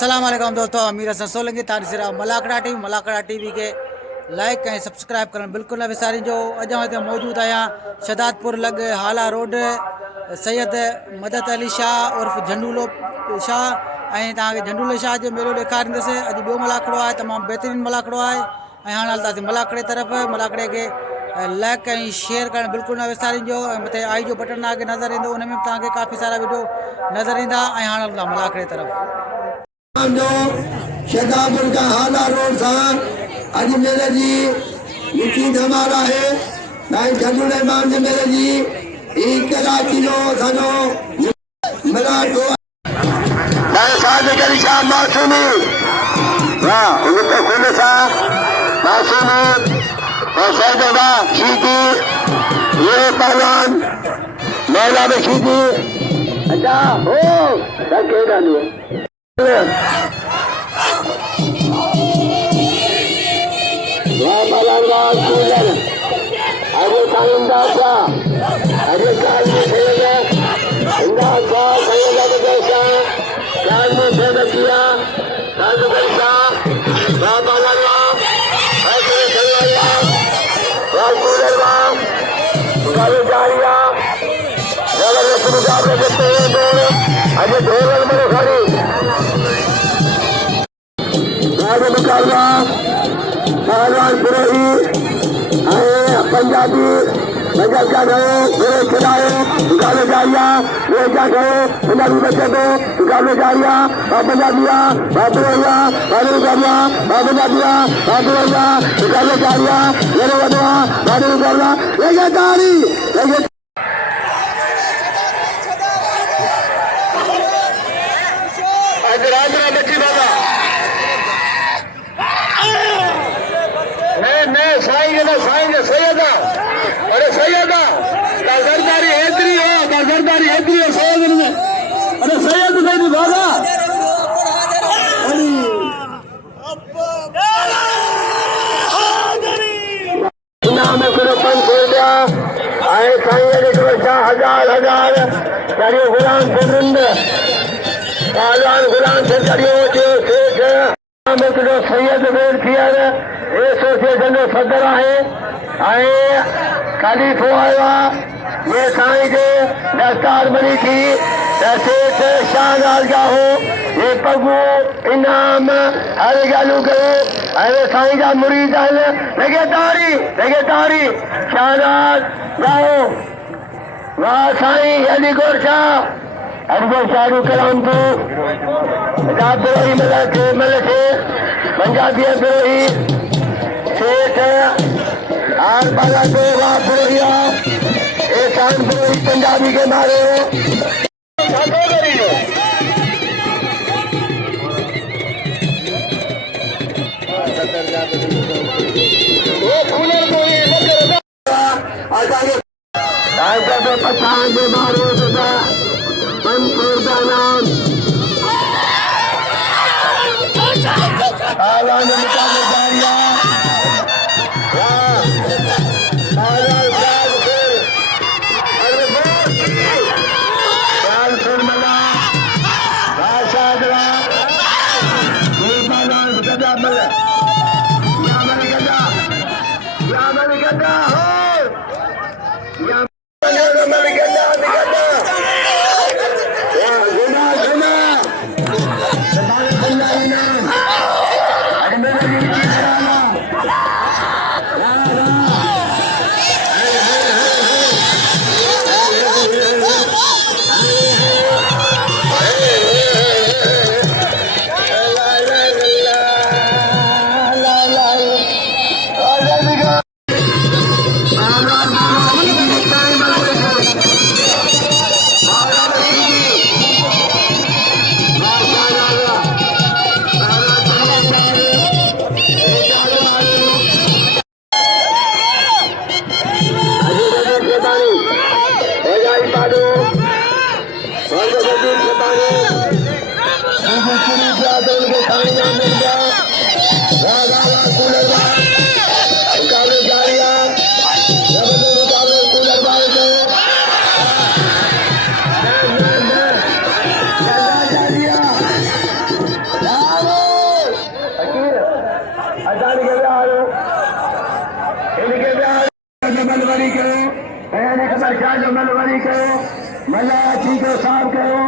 अस्सलाम वालेकुम दोस्तों, अमीर हसन सोलंकी तारी सिरा मलाकड़ा टीवी के लाइक ऐं सब्सक्राइब करण बिल्कुल न विसारिजो। जो अॼु हिते मौजूदु आहियां शदादपुर लॻ हाला रोड सैयद मदद अली शाह उर्फ़ झंडूलो शाह ऐं तव्हांखे झंडूलो शाह जो मेलो ॾेखारींदुसि। अॼु ॿियो मलाकड़ो आहे, तमामु बहितरीनु मलाकड़ो आहे। ऐं हाणे हलंदासीं मलाकड़े तरफ़। मलाकड़े खे लाइक ऐं शेयर करणु बिल्कुलु न विसारिजो। ऐं मथे आई जो बटन तव्हांखे नज़र ईंदो, उन में बि तव्हांखे काफ़ी सारा वीडियो नज़र ईंदा। ऐं हाणे हलंदा मलाकड़े तरफ़। शदापुर का हाला रोड था अज मेरे जी निकी धमाल है नाई झंडूले मान मेरे जी एक कराची लो थानो मलाटो नाई साथ करी शाह मासूमी वाह उनको खुले सा मासूमी और सैदवा शीदी ये पहलवान मौला में शीदी अच्छा हो रखे डालो अरे कालिंदासा अरे काल में खेलेगा इंदासा खेलेगा तो कैसा काल में खेल किया काल में कैसा बाबा लगा ऐसे खेलेगा राजकुमारवा काले जारिया जगह शुरू कर देते हैं दौड़ अरे ढोल में खड़ी राज मुकाबला पहलवान पुरोही पंजाबी पंजाब क्या गए मेरे खिलाए मुकाबले जारिया ये क्या गए पंजाबी बच्चे को मुकाबले जारिया पंजाबिया बाबूया बाबू करना पंजाबिया बाबूया मुकाबले जारिया मेरे बदवा बाबू करना ये तारी ये आज रात में बच्ची बाबा साईं सैयदा अरे सैयदा सरदारी हेतरी हो सरदारी हेतरी हो सैयद में अरे सैयद सैयद बाबा नाम करो 500 रुपया आए साईं करो 1000 करियो गुलाम सिंध पहलवान गुलाम सिंध करियो जो शेख नाम करो सैयद बेर थियर एसोसिएशन जो सदर है खलीफ़ो आयो आहे ये साईं जे दस्तार बनी थी सेठ शाहनाज जा हो ये पगू इनाम हर ॻाल्हियूं कयो ऐं साईं जा मुरीद आहिनि लॻेदारी शाहनाज जाओ वाह साईं अलीगोर शाह जो कलाम थो बिरोही मल पंजाबी बिरोही शेख आर बाला को वाह बिरोहिया एहसान बिरोही पंजाबी के मारे पठान के मारे अजान के बिहार इनके बिहार जमल वरी करो बयान खबर क्या जमल वरी करो मजा ठीक है साफ करो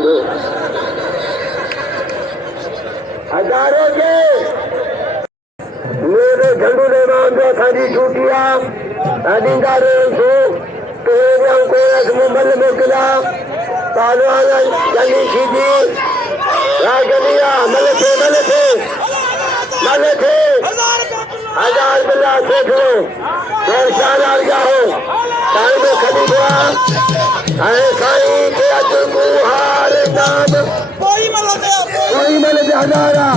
साधु हजारों के मेरे झंडू ने मान दो सारी छूटिया अधिकारों को तेरे को मुंबई में किला पालवान जली खींची राजनिया मले थे हजार बिल्ला से दो शान आ गया हो साई में खड़ी हुआ साई के अतुकु हार नाम कोई मले थे हजारा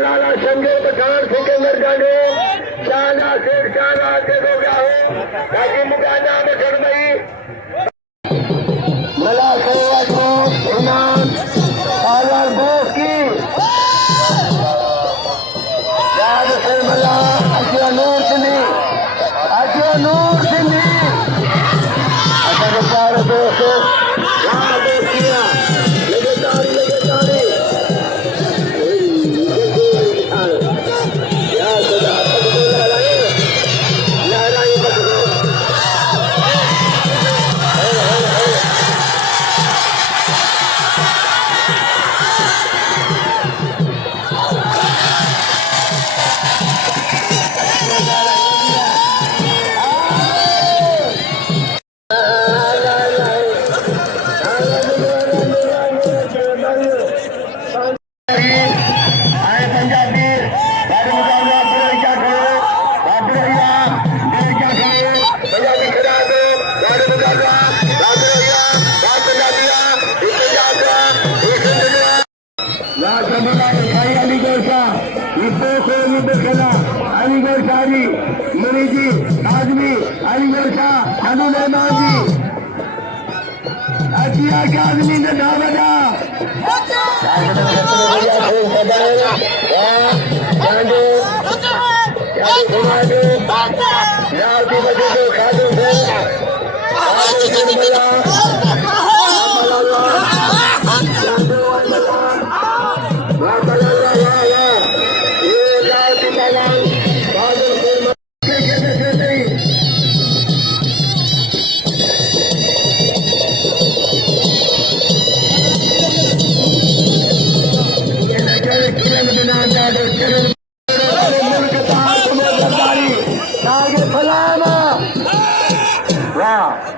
लाला संजय पठान सिकंदर जाने शाना शेख शाना से हो गया हो ताकि मुकाना में चढ़ गई मला सेवा को इनाम और दोस्त की याद से मला अजय नूर सिंह अच्छा तो प्यारे दोस्तों यहाँ दोस्तियाँ अलीगढ़ शाही मुनी जी आदमी अलीगढ़ शाह हनु रहमान जी अतिया के आदमी ने ना बजा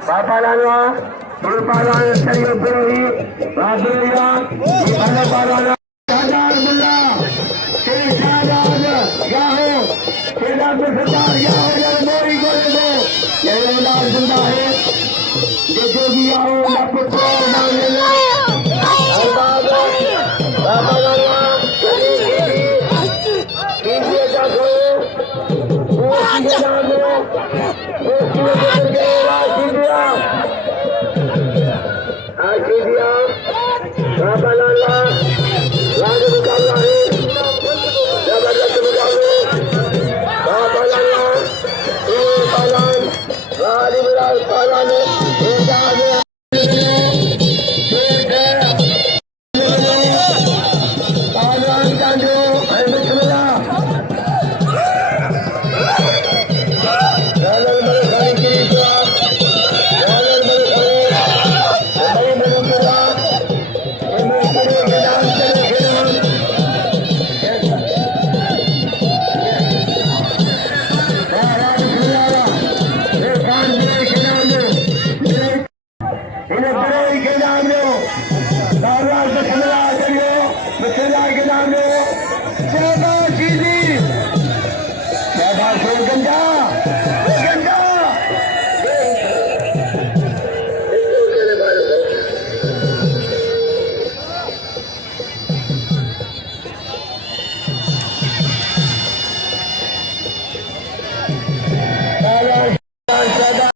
पापा लालवा पाला सैयद बिरोही राजरिया ये पाला शाहजाद मुल्ला शेख शाहजाद क्या हो केला में सरदार क्या हो यार मोरी गोले दो ये औलाद जिंदा है जो भी आओ लप को मांगे लो औलाद पापा लालवा कीजिए जा दो वो कीजिए दो वो कीजिए Bapak Lala